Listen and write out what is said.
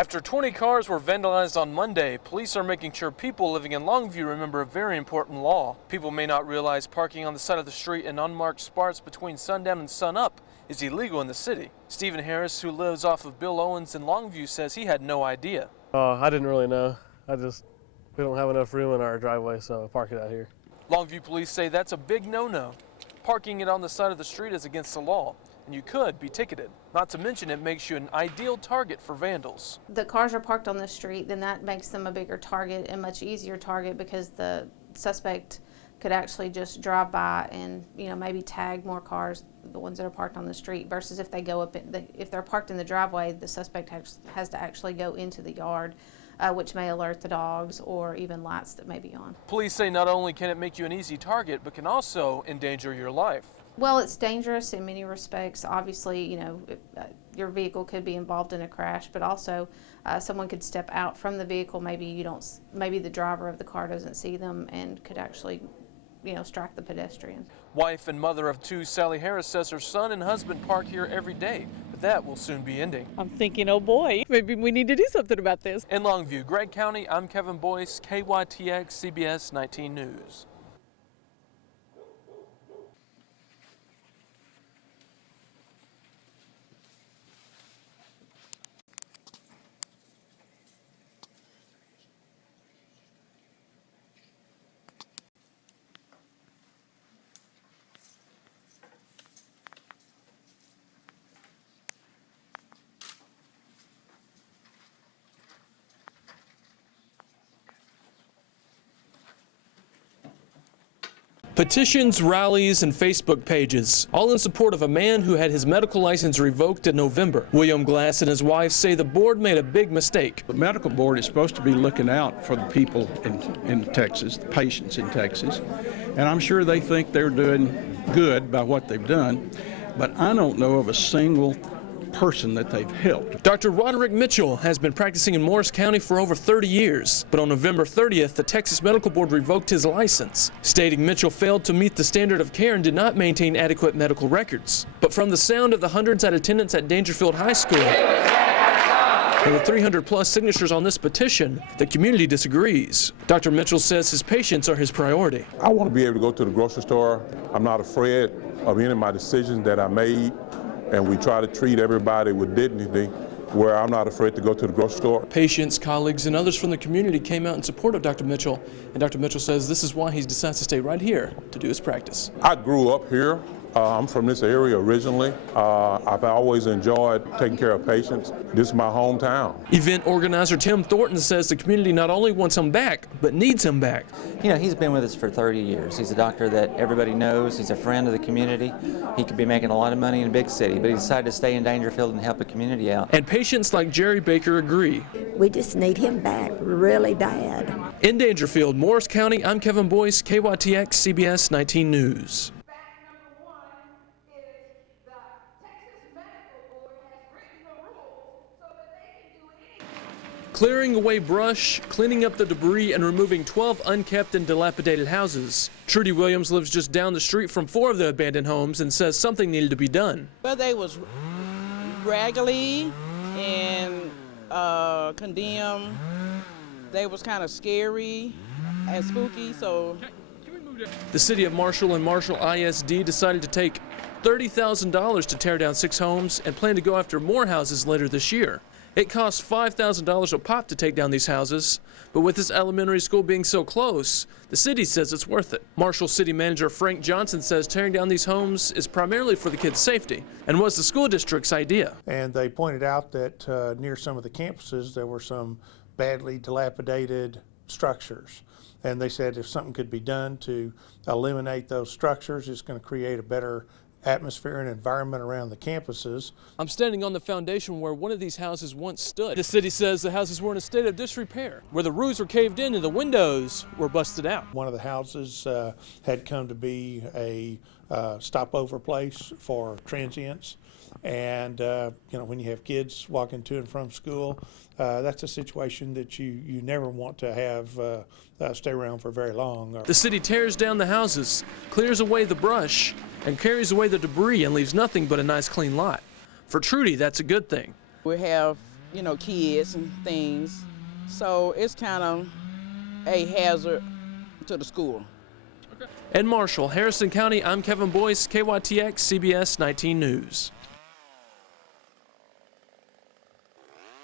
After 20 cars were vandalized on Monday, police are making sure people living in Longview remember a very important law. People may not realize parking on the side of the street in unmarked spots between sundown and sunup is illegal in the city. Stephen Harris, who lives off of Bill Owens in Longview, says he had no idea. I didn't really know. We don't have enough room in our driveway, so I park it out here. Longview police say that's a big no-no. Parking it on the side of the street is against the law, and you could be ticketed. Not to mention it makes you an ideal target for vandals. The cars are parked on the street, then that makes them a bigger target and much easier target because the suspect could actually just drive by and maybe tag more cars, the ones that are parked on the street, versus if they go up if they're parked in the driveway, the suspect has to actually go into the yard, which may alert the dogs or even lights that may be on. Police say not only can it make you an easy target, but can also endanger your life. Well, it's dangerous in many respects. Obviously, your vehicle could be involved in a crash, but also someone could step out from the vehicle. Maybe the driver of the car doesn't see them and could actually, strike the pedestrian. Wife and mother of two, Sally Harris, says her son and husband park here every day, but that will soon be ending. I'm thinking, oh boy, maybe we need to do something about this. In Longview, Gregg County, I'm Kevin Boyce, KYTX, CBS 19 News. Petitions, rallies, and Facebook pages, all in support of a man who had his medical license revoked in November. William Glass and his wife say the board made a big mistake. The medical board is supposed to be looking out for the people in Texas, the patients in Texas, and I'm sure they think they're doing good by what they've done, but I don't know of a single person that they've helped. Dr. Roderick Mitchell has been practicing in Morris County for over 30 years, but on November 30th, the Texas Medical Board revoked his license, stating Mitchell failed to meet the standard of care and did not maintain adequate medical records. But from the sound of the hundreds at attendance at Dangerfield High School, and with 300+ signatures on this petition, the community disagrees. Dr. Mitchell says his patients are his priority. I want to be able to go to the grocery store. I'm not afraid of any of my decisions that I made. And we try to treat everybody with dignity, where I'm not afraid to go to the grocery store. Patients, colleagues, and others from the community came out in support of Dr. Mitchell, and Dr. Mitchell says this is why he decides to stay right here to do his practice. I grew up here. I'm from this area originally. I've always enjoyed taking care of patients. This is my hometown. Event organizer Tim Thornton says the community not only wants him back, but needs him back. He's been with us for 30 years. He's a doctor that everybody knows. He's a friend of the community. He could be making a lot of money in a big city, but he decided to stay in Dangerfield and help the community out. And patients like Jerry Baker agree. We just need him back really bad. In Dangerfield, Morris County, I'm Kevin Boyce, KYTX, CBS 19 News. Clearing away brush, cleaning up the debris, and removing 12 unkept and dilapidated houses. Trudy Williams lives just down the street from 4 of the abandoned homes and says something needed to be done. Well, they was raggedy and condemned. They was kind of scary and spooky, so. The city of Marshall and Marshall ISD decided to take $30,000 to tear down 6 homes and plan to go after more houses later this year. It costs $5,000 a pop to take down these houses, but with this elementary school being so close, the city says it's worth it. Marshall City Manager Frank Johnson says tearing down these homes is primarily for the kids' safety and was the school district's idea. And they pointed out that near some of the campuses there were some badly dilapidated structures. And they said if something could be done to eliminate those structures, it's going to create a better atmosphere and environment around the campuses. I'm standing on the foundation where one of these houses once stood. The city says the houses were in a state of disrepair, where the roofs were caved in and the windows were busted out. One of the houses had come to be a stopover place for transients. And when you have kids walking to and from school, that's a situation that you never want to have stay around for very long. The city tears down the houses, clears away the brush, and carries away the debris and leaves nothing but a nice clean lot. For Trudy, that's a good thing. We have you know, kids and things. So it's kind of a hazard to the school. In Marshall, Harrison County, I'm Kevin Boyce, KYTX CBS 19 News.